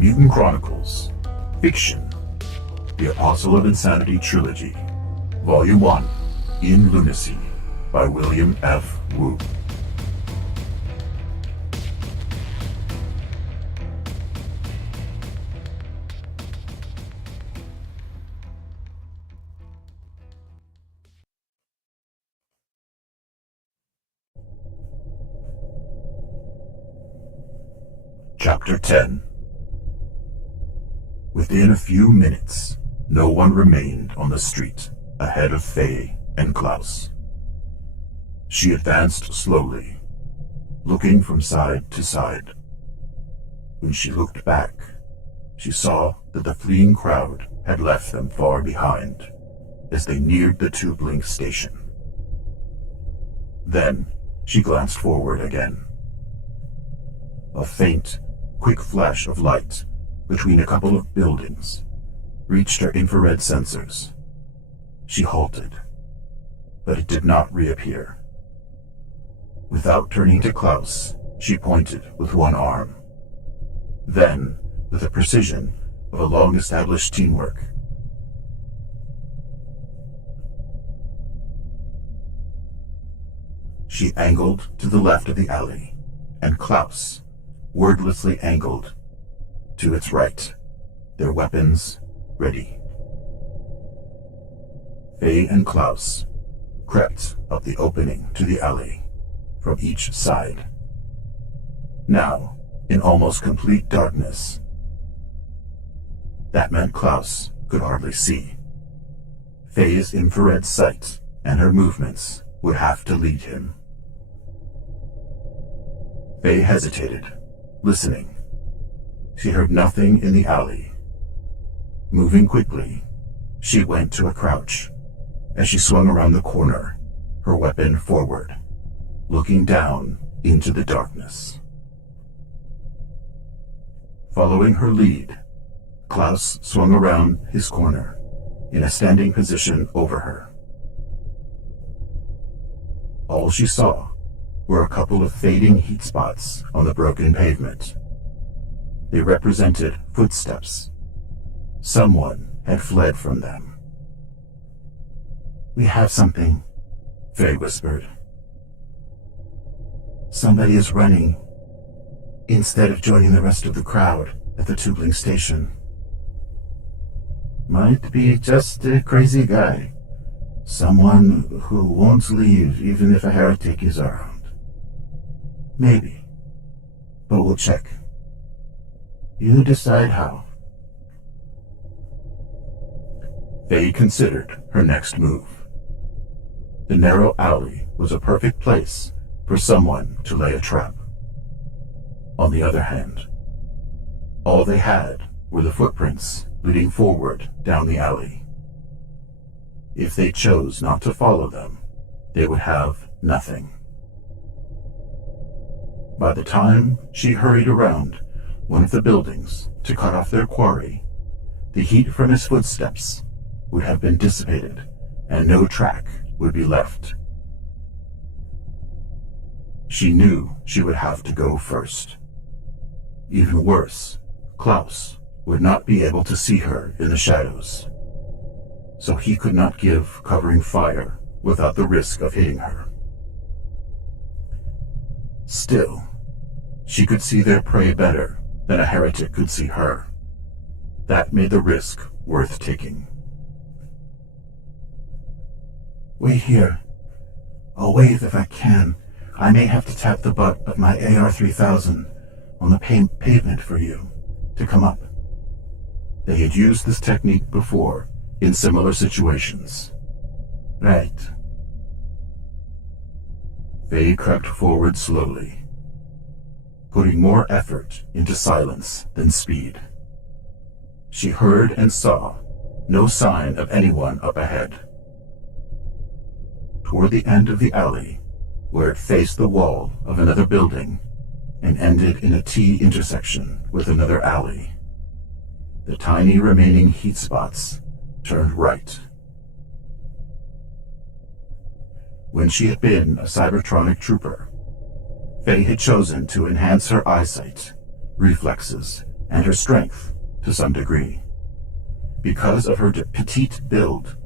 Mutant Chronicles, Fiction, The Apostle of Insanity Trilogy, Volume 1, in Lunacy, by William F. Wu. Chapter 10. Within a few minutes, no one remained on the street ahead of Fay and Klaus. She advanced slowly, looking from side to side. When she looked back, she saw that the fleeing crowd had left them far behind as they neared the Tube Link station. Then she glanced forward again. A faint, quick flash of light between a couple of buildings reached her infrared sensors. She halted, but it did not reappear. Without turning to Klaus, she pointed with one arm. Then, with the precision of a long-established teamwork, she angled to the left of the alley, and Klaus wordlessly angled to its right, their weapons ready. Fay and Klaus crept up the opening to the alley from each side. Now, in almost complete darkness. That meant Klaus could hardly see. Fay's infrared sight and her movements would have to lead him. Fay hesitated, listening. She heard nothing in the alley. Moving quickly, she went to a crouch as she swung around the corner, her weapon forward, looking down into the darkness. Following her lead, Klaus swung around his corner in a standing position over her. All she saw were a couple of fading heat spots on the broken pavement. They represented footsteps. Someone had fled from them. "We have something," Fay whispered. "Somebody is running instead of joining the rest of the crowd at the Tube Link station. Might be just a crazy guy. Someone who won't leave even if a heretic is around. Maybe. But we'll check. You decide how." Fay considered her next move. The narrow alley was a perfect place for someone to lay a trap. On the other hand, all they had were the footprints leading forward down the alley. If they chose not to follow them, they would have nothing. By the time she hurried around one of the buildings to cut off their quarry, the heat from his footsteps would have been dissipated and no track would be left. She knew she would have to go first. Even worse, Klaus would not be able to see her in the shadows, so he could not give covering fire without the risk of hitting her. Still, she could see their prey better than a heretic could see her. That made the risk worth taking. "Wait here. I'll wave if I can. I may have to tap the butt of my AR-3000 on the pavement for you to come up." They had used this technique before in similar situations. "Right." Fay crept forward slowly, putting more effort into silence than speed. She heard and saw no sign of anyone up ahead. Toward the end of the alley, where it faced the wall of another building and ended in a T intersection with another alley, the tiny remaining heat spots turned right. When she had been a Cybertronic trooper, Fay had chosen to enhance her eyesight, reflexes, and her strength to some degree. Because of her petite build,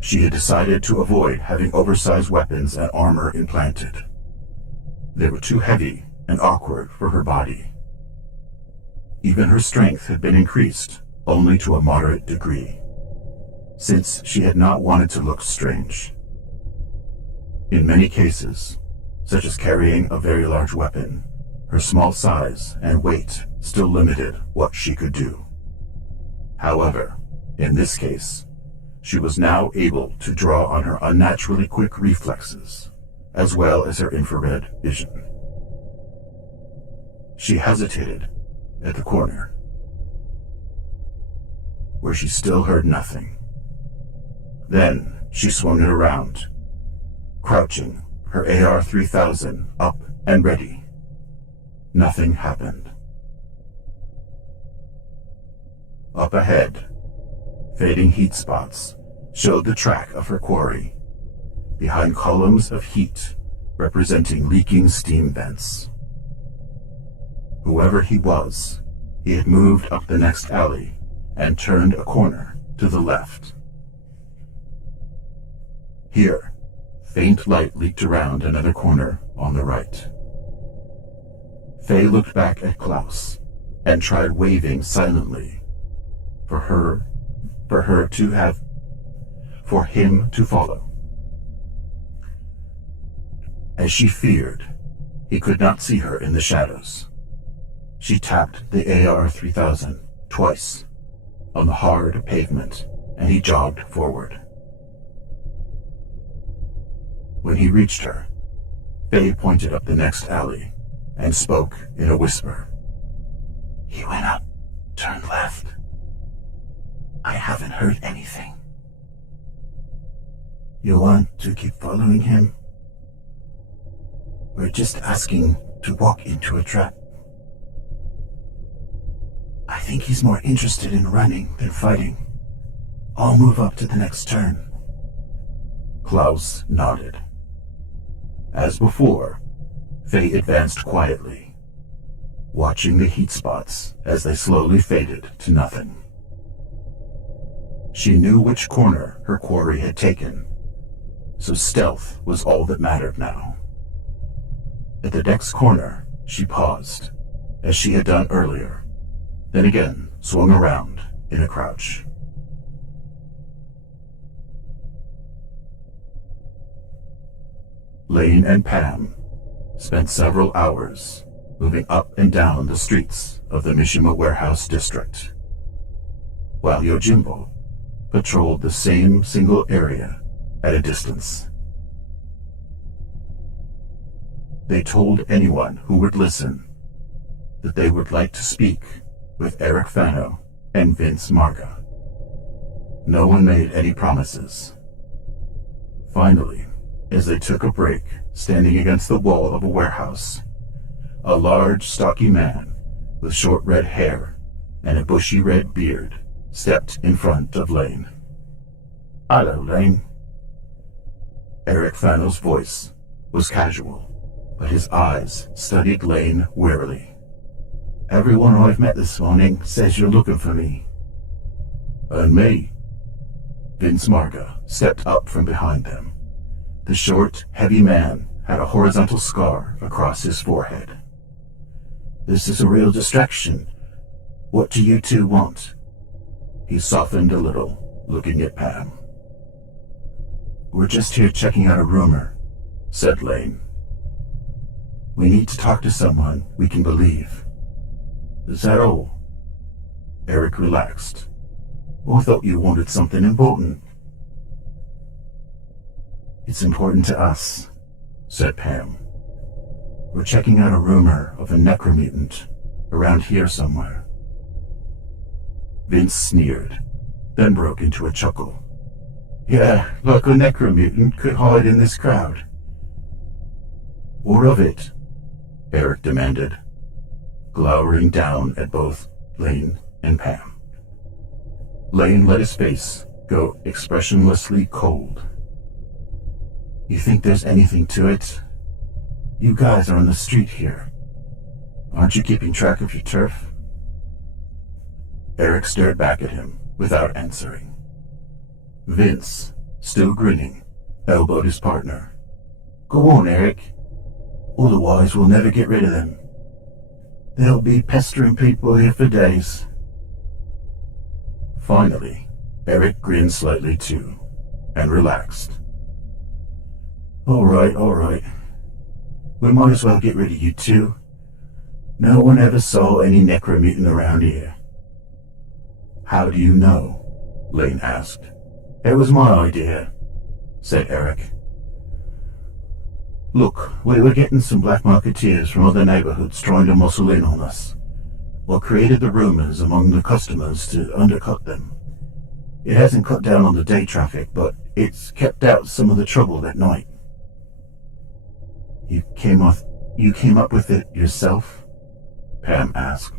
she had decided to avoid having oversized weapons and armor implanted. They were too heavy and awkward for her body. Even her strength had been increased only to a moderate degree, since she had not wanted to look strange. In many cases, such as carrying a very large weapon, her small size and weight still limited what she could do. However, in this case, she was now able to draw on her unnaturally quick reflexes, as well as her infrared vision. She hesitated at the corner, where she still heard nothing. Then she swung it around, crouching, her AR-3000 up and ready. Nothing happened. Up ahead, fading heat spots showed the track of her quarry, behind columns of heat representing leaking steam vents. Whoever he was, he had moved up the next alley and turned a corner to the left. Here, faint light leaked around another corner on the right. Fay looked back at Klaus and tried waving silently for him to follow. As she feared, he could not see her in the shadows. She tapped the AR-3000 twice on the hard pavement, and he jogged forward. When he reached her, Fay pointed up the next alley and spoke in a whisper. "He went up, turned left. I haven't heard anything." "You want to keep following him?" "We're just asking to walk into a trap." "I think he's more interested in running than fighting. I'll move up to the next turn." Klaus nodded. As before, Fay advanced quietly, watching the heat spots as they slowly faded to nothing. She knew which corner her quarry had taken, so stealth was all that mattered now. At the next corner, she paused, as she had done earlier, then again swung around in a crouch. Lane and Pam spent several hours moving up and down the streets of the Mishima warehouse district, while Yojimbo patrolled the same single area at a distance. They told anyone who would listen that they would like to speak with Eric Fano and Vince Marga. No one made any promises. Finally, as they took a break, standing against the wall of a warehouse, a large, stocky man with short red hair and a bushy red beard stepped in front of Lane. "Hello, Lane." Eric Fano's voice was casual, but his eyes studied Lane warily. "Everyone I've met this morning says you're looking for me." "And me." Vince Marga stepped up from behind them. The short, heavy man had a horizontal scar across his forehead. "This is a real distraction. What do you two want?" He softened a little, looking at Pam. "We're just here checking out a rumor," said Lane. "We need to talk to someone we can believe." "Is that all?" Eric relaxed. "I thought you wanted something important." "It's important to us," said Pam. "We're checking out a rumor of a Necromutant around here somewhere." Vince sneered, then broke into a chuckle. "Yeah, like a Necromutant could hide in this crowd." "More of it," Eric demanded, glowering down at both Lane and Pam. Lane let his face go expressionlessly cold. "You think there's anything to it? You guys are on the street here. Aren't you keeping track of your turf?" Eric stared back at him without answering. Vince, still grinning, elbowed his partner. Go on, Eric. Otherwise we'll never get rid of them. They'll be pestering people here for days. Finally, Eric grinned slightly too, and relaxed. All right. We might as well get rid of you too. No one ever saw any Necromutant around here. How do you know? Lane asked. It was my idea, said Eric. Look, we were getting some black marketeers from other neighborhoods trying to muscle in on us. What created the rumors among the customers to undercut them. It hasn't cut down on the day traffic, but it's kept out some of the trouble at night. You came up with it yourself? Pam asked.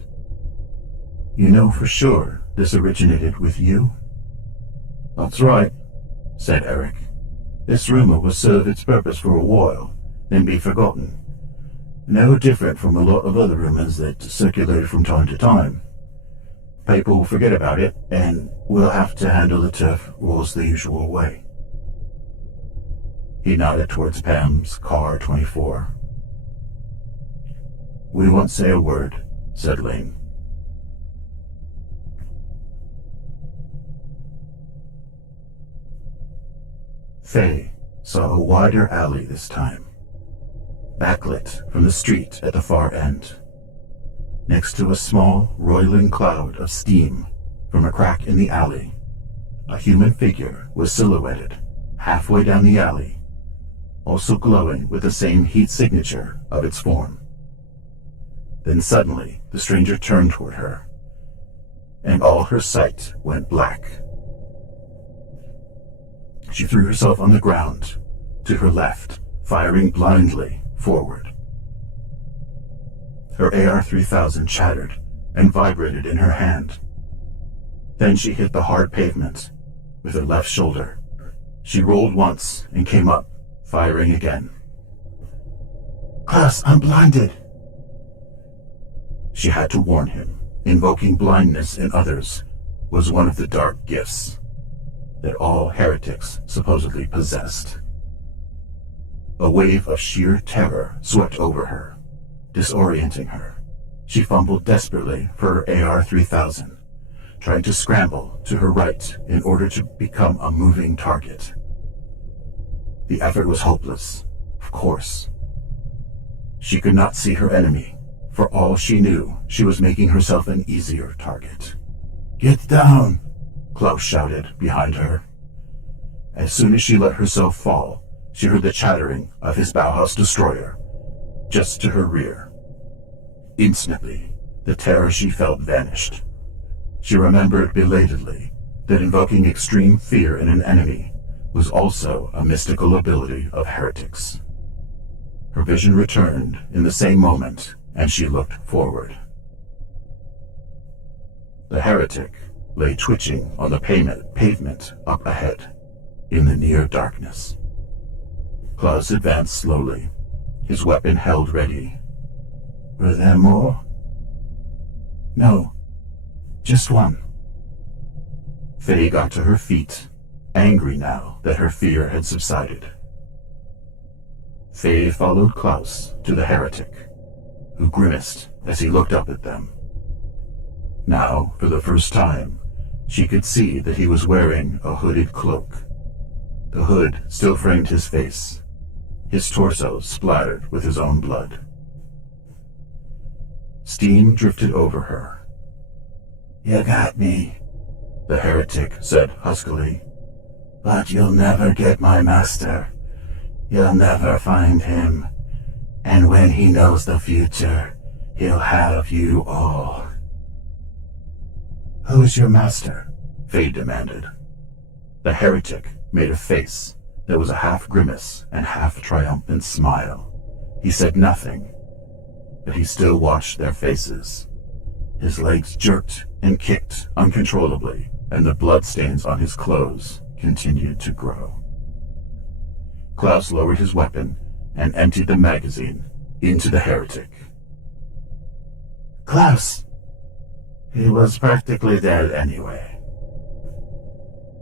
You know for sure this originated with you? That's right, said Eric. This rumor will serve its purpose for a while, then be forgotten. No different from a lot of other rumors that circulate from time to time. People will forget about it, and we'll have to handle the turf wars the usual way. He nodded towards Pam's car 24. We won't say a word, said Lane. Fay saw a wider alley this time, backlit from the street at the far end. Next to a small, roiling cloud of steam from a crack in the alley, a human figure was silhouetted halfway down the alley, also glowing with the same heat signature of its form. Then suddenly the stranger turned toward her, and all her sight went black. She threw herself on the ground, to her left, firing blindly forward. Her AR-3000 chattered and vibrated in her hand. Then she hit the hard pavement with her left shoulder. She rolled once and came up, firing again. Klaus, I'm blinded. She had to warn him. Invoking blindness in others was one of the dark gifts that all heretics supposedly possessed. A wave of sheer terror swept over her, disorienting her. She fumbled desperately for her AR-3000, trying to scramble to her right in order to become a moving target. The effort was hopeless, of course. She could not see her enemy. For all she knew, she was making herself an easier target. Get down, Klaus shouted behind her. As soon as she let herself fall, she heard the chattering of his Bauhaus destroyer, just to her rear. Instantly, the terror she felt vanished. She remembered belatedly that invoking extreme fear in an enemy was also a mystical ability of heretics. Her vision returned in the same moment, and she looked forward. The heretic lay twitching on the pavement up ahead, in the near darkness. Klaus advanced slowly, his weapon held ready. Were there more? No, just one. Fay got to her feet, angry now that her fear had subsided. Fay followed Klaus to the heretic, who grimaced as he looked up at them. Now, for the first time, she could see that he was wearing a hooded cloak. The hood still framed his face, his torso splattered with his own blood. Steam drifted over her. You got me, the heretic said huskily. But you'll never get my master. You'll never find him. And when he knows the future, he'll have you all. Who is your master? Fay demanded. The heretic made a face that was a half grimace and half triumphant smile. He said nothing, but he still watched their faces. His legs jerked and kicked uncontrollably, and the bloodstains on his clothes continued to grow. Klaus lowered his weapon and emptied the magazine into the heretic. Klaus! He was practically dead anyway.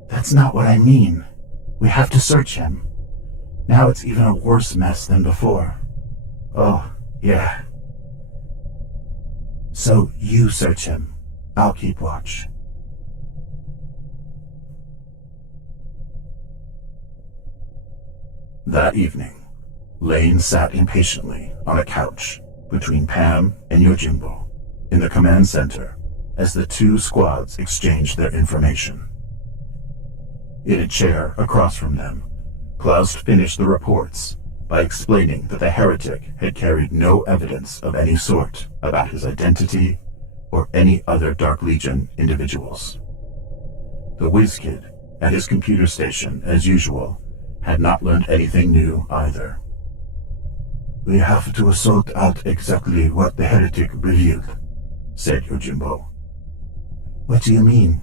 That's not what I mean. We have to search him. Now it's even a worse mess than before. Oh, yeah. So you search him. I'll keep watch. That evening, Lane sat impatiently on a couch between Pam and Yojimbo in the command center as the two squads exchanged their information. In a chair across from them, Klaus finished the reports by explaining that the heretic had carried no evidence of any sort about his identity or any other Dark Legion individuals. The whiz kid at his computer station, as usual, had not learned anything new either. We have to sort out exactly what the heretic revealed, said Yojimbo. What do you mean?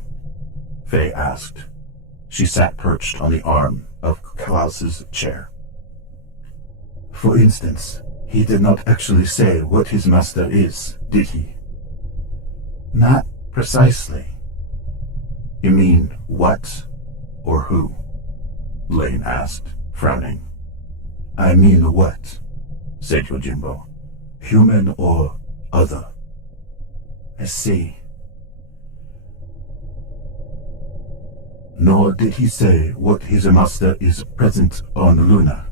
Fay asked. She sat perched on the arm of Klaus's chair. For instance, he did not actually say what his master is, did he? Not precisely. You mean what or who? Lane asked, frowning. I mean what, said Yojimbo. Human or other? I see. Nor did he say what his master is present on Luna,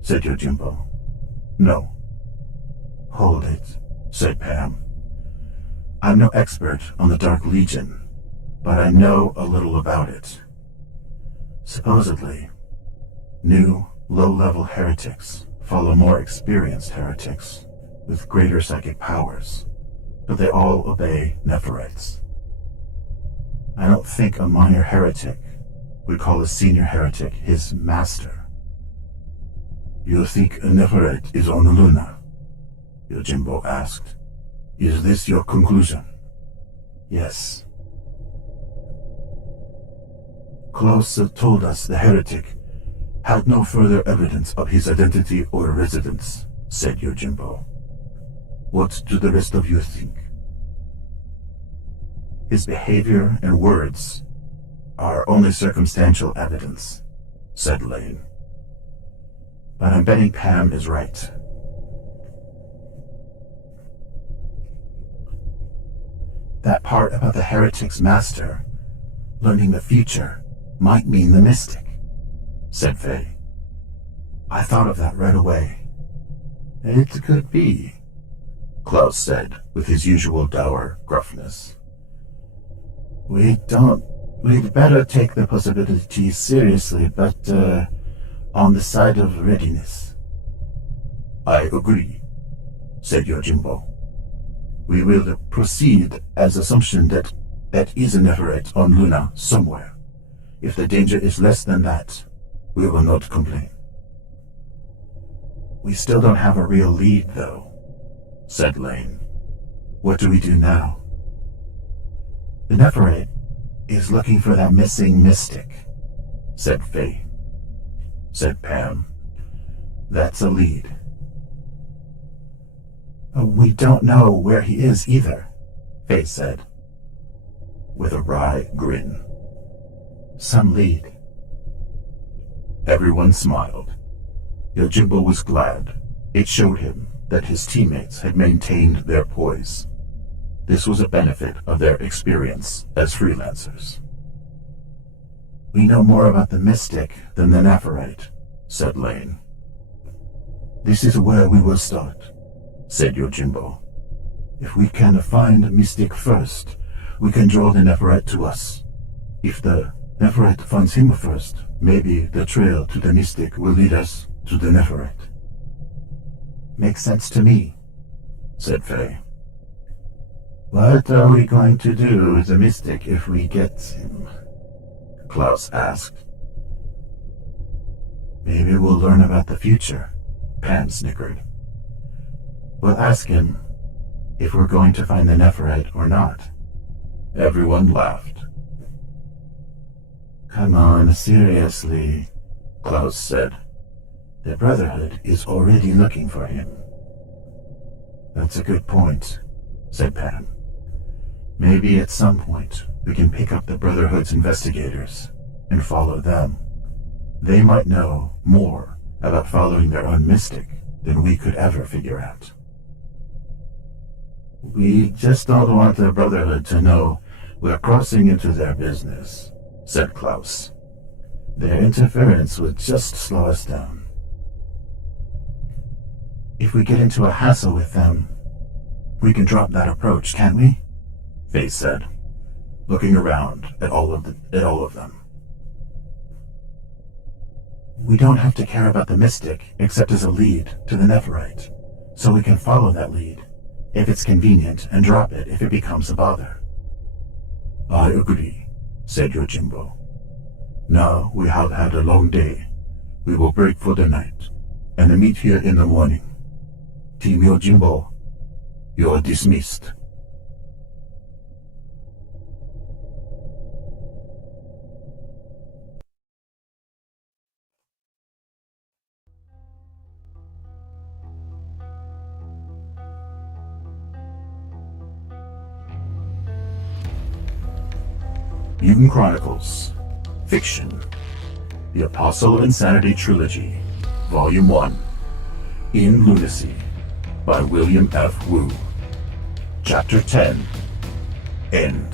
said Yojimbo. No. Hold it, said Pam. I'm no expert on the Dark Legion, but I know a little about it. Supposedly, new, low-level heretics follow more experienced heretics with greater psychic powers, but they all obey Nephirites. I don't think a minor heretic would call a senior heretic his master. You think a Nephirite is on Luna? Yojimbo asked. Is this your conclusion? Yes. Klaus told us the heretic had no further evidence of his identity or residence, said Yojimbo. What do the rest of you think? His behavior and words are only circumstantial evidence, said Lane. But I'm betting Pam is right. That part about the heretic's master learning the future might mean the mystic, said Fay. I thought of that right away. It could be, Klaus said with his usual dour gruffness. We'd better take the possibility seriously, but on the side of readiness. I agree, said Yojimbo. We will proceed as assumption that is a Nephirite on Luna somewhere. If the danger is less than that, we will not complain. We still don't have a real lead, though, said Lane. What do we do now? The Nephirite is looking for that missing mystic, said Fay. Said Pam. That's a lead. We don't know where he is either, Fay said, with a wry grin. Some lead. Everyone smiled. Yojimbo was glad. It showed him that his teammates had maintained their poise. This was a benefit of their experience as freelancers. We know more about the mystic than the Nephirite, said Lane. This is where we will start, said Yojimbo. If we can find mystic first, we can draw the Nephirite to us. If the Nephirite finds him first, maybe the trail to the mystic will lead us to the Nephirite. Makes sense to me, said Fay. What are we going to do with the mystic if we get him? Klaus asked. Maybe we'll learn about the future, Pam snickered. We'll ask him if we're going to find the Nephirite or not. Everyone laughed. Come on, seriously, Klaus said. The Brotherhood is already looking for him. That's a good point, said Pam. Maybe at some point we can pick up the Brotherhood's investigators and follow them. They might know more about following their own mystic than we could ever figure out. We just don't want the Brotherhood to know we're crossing into their business, said Klaus. Their interference would just slow us down. If we get into a hassle with them, we can drop that approach, can't we? Fay said, looking around at all of them. We don't have to care about the mystic except as a lead to the Nephirite, so we can follow that lead if it's convenient and drop it if it becomes a bother. I agree, said Yojimbo. Now we have had a long day. We will break for the night and meet here in the morning. Team Yojimbo, you are dismissed. Mutant Chronicles, Fiction, The Apostle of Insanity Trilogy, Volume 1, In Lunacy, by William F. Wu. Chapter 10, End.